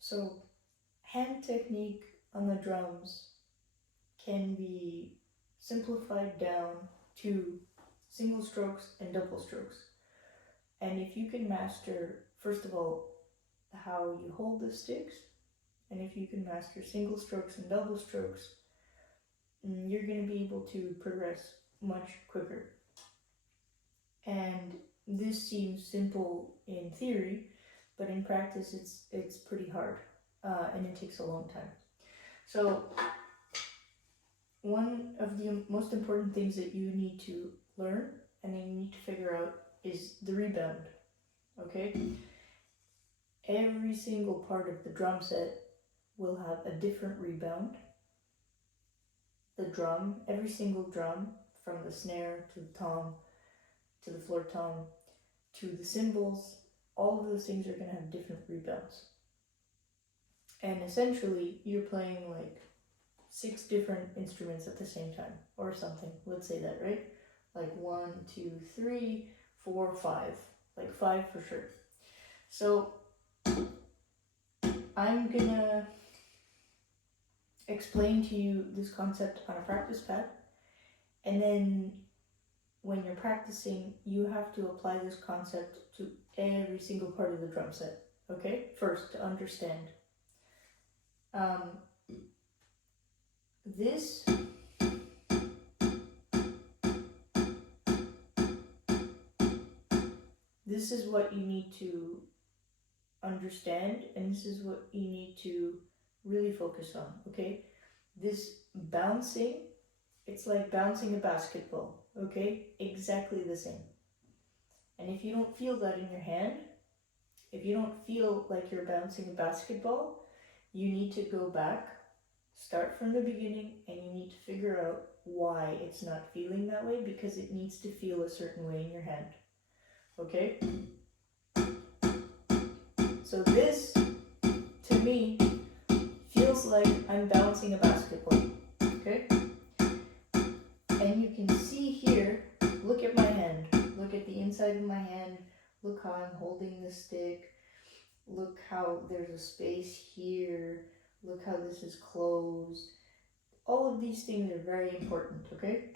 So hand technique on the drums can be simplified down to single strokes and double strokes. And if you can master, first of all, how you hold the sticks, and if you can master single strokes and double strokes, you're going to be able to progress much quicker. And this seems simple in theory, but in practice it's pretty hard, and it takes a long time. So one of the most important things that you need to learn and then you need to figure out is the rebound. Okay? Every single part of the drum set will have a different rebound. The drum, every single drum, from the snare to the tom, to the floor tom, to the cymbals, all of those things are going to have different rebounds. And essentially, you're playing like 6 different instruments at the same time, or something. Let's say that, right? Like 1, 2, 3, 4, 5. Like 5 for sure. So I'm gonna explain to you this concept on a practice pad, and then when you're practicing, you have to apply this concept to every single part of the drum set. Okay? First, to understand. This is what you need to understand, and this is what you need to really focus on, okay? This bouncing, it's like bouncing a basketball, okay? Exactly the same. And if you don't feel that in your hand, if you don't feel like you're bouncing a basketball, you need to go back, start from the beginning, and you need to figure out why it's not feeling that way, because it needs to feel a certain way in your hand. Okay? So this, to me, feels like I'm bouncing a basketball. Okay? And you can see here, look at my hand. Look at the inside of my hand. Look how I'm holding the stick. Look how there's a space here. Look how this is closed. All of these things are very important, okay?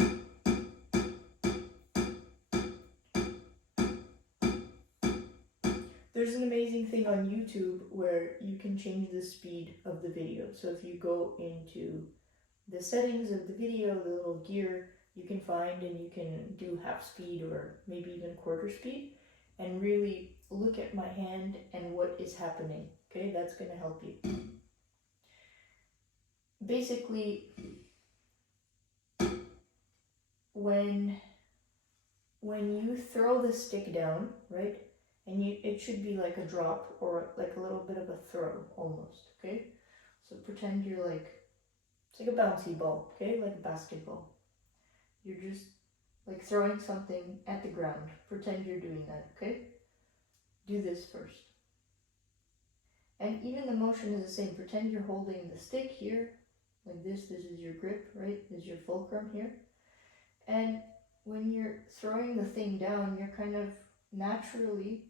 There's an amazing thing on YouTube where you can change the speed of the video. So if you go into the settings of the video, the little gear, you can find and you can do half speed or maybe even quarter speed and really look at my hand and what is happening. Okay, that's going to help you. Basically, when you throw the stick down, right? And it should be like a drop or like a little bit of a throw almost, okay? So pretend you're like, it's like a bouncy ball, okay? Like a basketball. You're just like throwing something at the ground. Pretend you're doing that, okay? Do this first. And even the motion is the same. Pretend you're holding the stick here, like this. This is your grip, right? This is your fulcrum here. And when you're throwing the thing down, you're kind of naturally,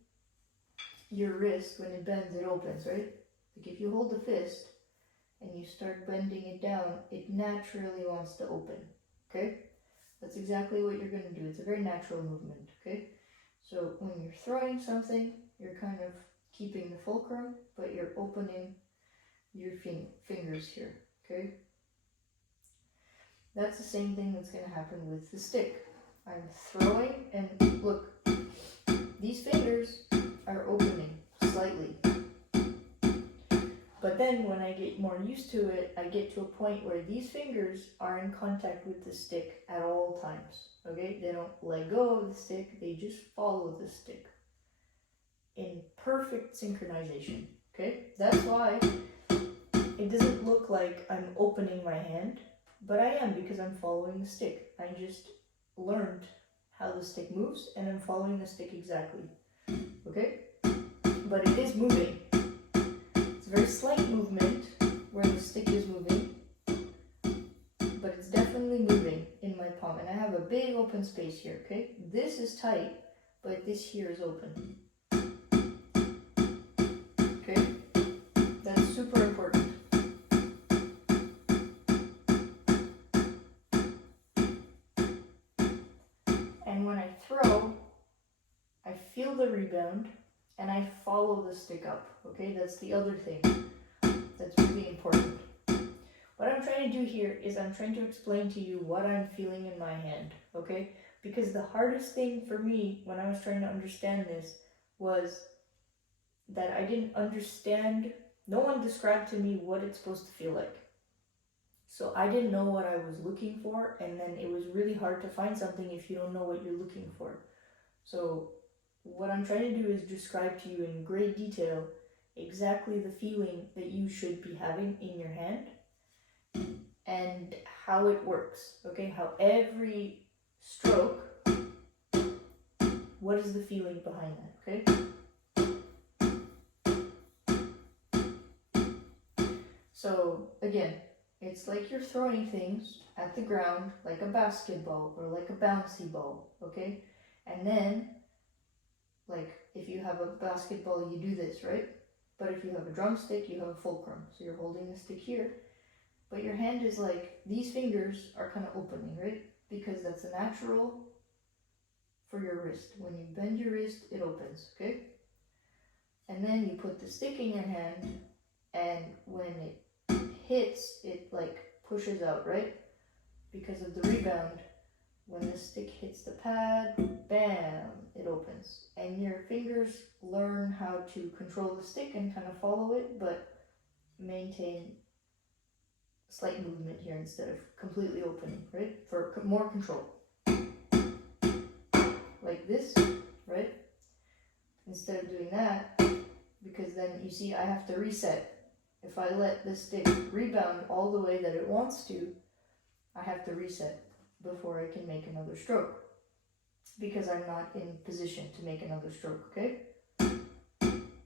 your wrist, when it bends, it opens, right? Like if you hold the fist and you start bending it down, it naturally wants to open, okay? That's exactly what you're going to do. It's a very natural movement, okay? So when you're throwing something, you're kind of keeping the fulcrum, but you're opening your fingers here, okay? That's the same thing that's going to happen with the stick. I'm throwing, and look, these fingers are opening slightly. But then when I get more used to it, I get to a point where these fingers are in contact with the stick at all times, okay? They don't let go of the stick, they just follow the stick in perfect synchronization, okay? That's why it doesn't look like I'm opening my hand, but I am, because I'm following the stick. I just learned how the stick moves and I'm following the stick exactly, okay? But it is moving. It's a very slight movement where the stick is moving, but it's definitely moving in my palm. And I have a big open space here, okay? This is tight, but this here is open. Okay? That's super important. And when I throw, I feel the rebound and I follow the stick up, okay? That's the other thing that's really important. What I'm trying to do here is I'm trying to explain to you what I'm feeling in my hand, okay? Because the hardest thing for me when I was trying to understand this was that I didn't understand, no one described to me what it's supposed to feel like. So I didn't know what I was looking for, and then it was really hard to find something if you don't know what you're looking for. So what I'm trying to do is describe to you in great detail exactly the feeling that you should be having in your hand and how it works, okay? How every stroke, what is the feeling behind that, okay? So again, it's like you're throwing things at the ground like a basketball or like a bouncy ball, okay? And then, like if you have a basketball, you do this, right? But if you have a drumstick, you have a fulcrum. So you're holding the stick here, but your hand is like, these fingers are kind of opening, right? Because that's a natural for your wrist. When you bend your wrist, it opens, okay? And then you put the stick in your hand, and when it hits, it like pushes out, right? Because of the rebound. When the stick hits the pad, bam, it opens. And your fingers learn how to control the stick and kind of follow it, but maintain slight movement here instead of completely opening, right? For more control. Like this, right? Instead of doing that, because then you see I have to reset. If I let the stick rebound all the way that it wants to, I have to reset before I can make another stroke, because I'm not in position to make another stroke, okay?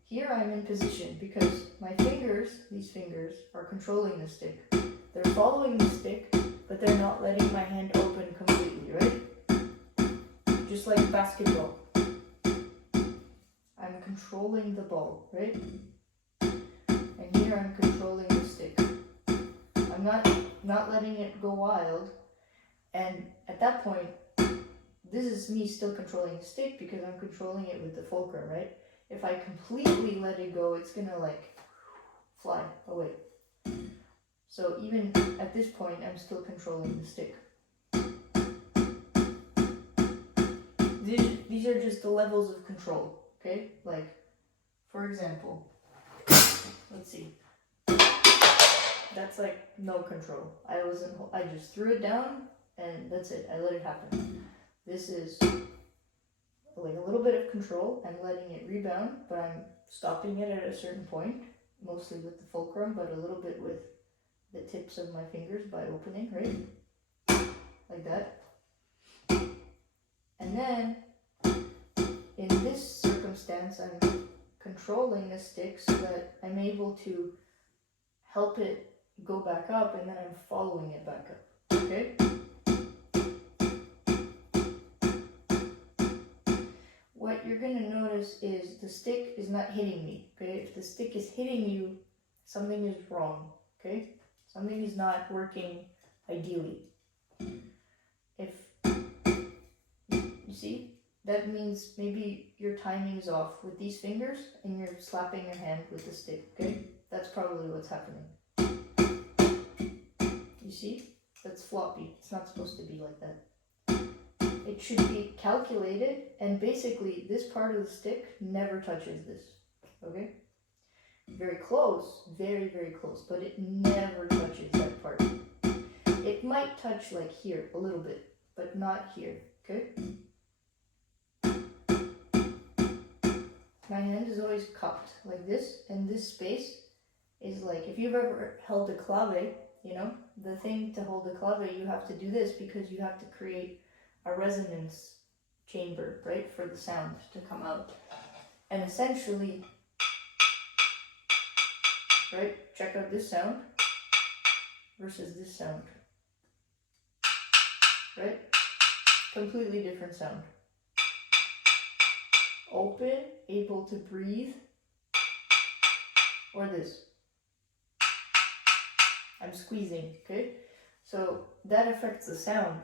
Here I'm in position because my fingers, these fingers, are controlling the stick. They're following the stick, but they're not letting my hand open completely, right? Just like basketball. I'm controlling the ball, right? And here I'm controlling the stick. I'm not letting it go wild. And at that point, this is me still controlling the stick because I'm controlling it with the fulcrum, right? If I completely let it go, it's gonna like fly away. So even at this point, I'm still controlling the stick. These are just the levels of control, okay? Like, for example, let's see. That's like no control. I just threw it down and that's it. I let it happen. This is like a little bit of control. I'm letting it rebound, but I'm stopping it at a certain point, mostly with the fulcrum, but a little bit with the tips of my fingers by opening, right? Like that. And then, in this circumstance, I'm controlling the stick so that I'm able to help it go back up, and then I'm following it back up, okay? What you're going to notice is the stick is not hitting me, okay? If the stick is hitting you, something is wrong, okay? Something is not working ideally. If, you see, that means maybe your timing is off with these fingers and you're slapping your hand with the stick, okay? That's probably what's happening. You see? That's floppy. It's not supposed to be like that. It should be calculated, and basically this part of the stick never touches this, okay? Very close, very, very close, but it never touches that part. It might touch like here a little bit, but not here, okay? My hand is always cupped like this, and this space is like, if you've ever held a clave, you know, the thing to hold the clave, you have to do this because you have to create a resonance chamber, right, for the sound to come out. And essentially, right, check out this sound versus this sound, right? Completely different sound. Open, able to breathe, or this. I'm squeezing, okay? So that affects the sound.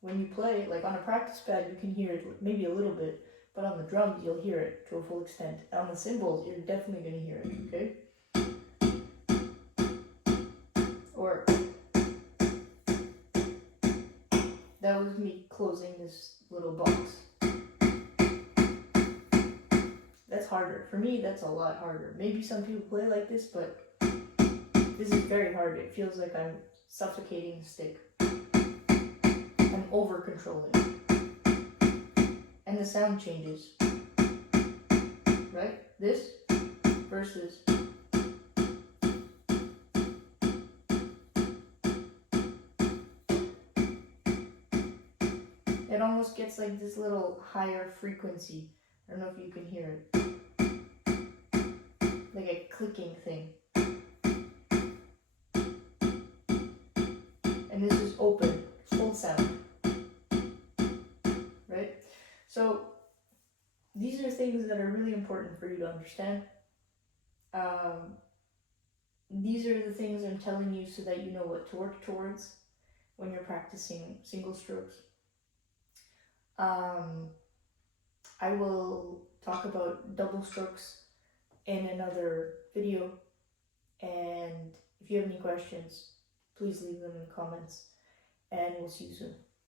When you play, like on a practice pad, you can hear it maybe a little bit, but on the drums, you'll hear it to a full extent. On the cymbals, you're definitely going to hear it, okay? Or that was me closing this little box. That's harder. For me, that's a lot harder. Maybe some people play like this, but this is very hard. It feels like I'm suffocating the stick. I'm over controlling it. And the sound changes. Right? This versus it almost gets like this little higher frequency. I don't know if you can hear it. Like a clicking thing. And this is open, full sound. Right? So these are things that are really important for you to understand. These are the things I'm telling you so that you know what to work towards when you're practicing single strokes. I will talk about double strokes in another video, and if you have any questions, please leave them in the comments, and we'll see you soon.